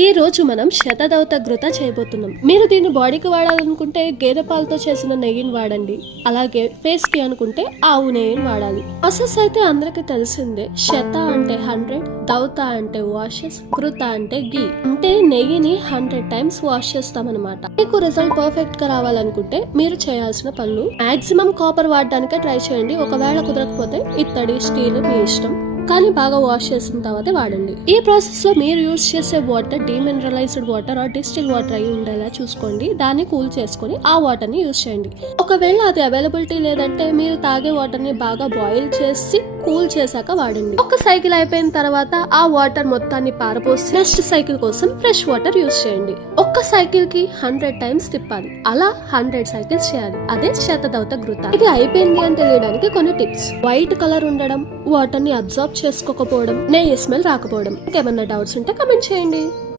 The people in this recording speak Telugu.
ఈ రోజు మనం శతదౌత ఘృత చేయబోతున్నాం. మీరు దీన్ని బాడీకి వాడాలనుకుంటే గేదె పాలతో చేసిన నెయ్యిని వాడండి. అలాగే ఫేస్ కి అనుకుంటే ఆవు నెయ్యిని వాడాలి. ప్రాసెస్ అయితే అందరికి తెలిసిందే. శత అంటే 100, దౌత అంటే వాషెస్, ఘృత అంటే గీ. అంటే నెయ్యిని 100 టైమ్స్ వాష్ చేస్తాం అనమాట. మీకు రిజల్ట్ పర్ఫెక్ట్ గా రావాలనుకుంటే మీరు చేయాల్సిన పనులు మాక్సిమం కాపర్ వాడడానికే ట్రై చేయండి. ఒకవేళ కుదరకపోతే ఇత్తడి, స్టీల్ మీ ఇష్టం, కానీ బాగా వాష్ చేసిన తర్వాత వాడండి. ఈ ప్రాసెస్ లో మీరు యూజ్ చేసే water demineralized water or distill water అయి ఉండేలా చూసుకోండి. దాన్ని కూల్ చేసుకుని ఆ వాటర్ ని యూజ్ చేయండి. ఒకవేళ అది అవైలబిలిటీ లేదంటే మీరు తాగే వాటర్ ని బాగా బాయిల్ చేసి కూల్ చేశాక వాడండి. ఒక సైకిల్ అయిపోయిన తర్వాత ఆ వాటర్ మొత్తాన్ని పారపోసి నెక్స్ట్ సైకిల్ కోసం ఫ్రెష్ వాటర్ యూజ్ చేయండి. ఒక్క సైకిల్ కి 100 టైమ్స్ తిప్పాలి. అలా 100 సైకిల్స్ చేయాలి. అదే శతదౌత ఘృత. ఇది అయిపోయింది అని తెలియడానికి కొన్ని టిప్స్. వైట్ కలర్ ఉండడం, వాటర్ ని అబ్జర్వ్ చేసుకోకపోవడం, నెయ్యి స్మెల్ రాకపోవడం. ఇంకేమన్నా డౌట్స్ ఉంటే కమెంట్ చేయండి.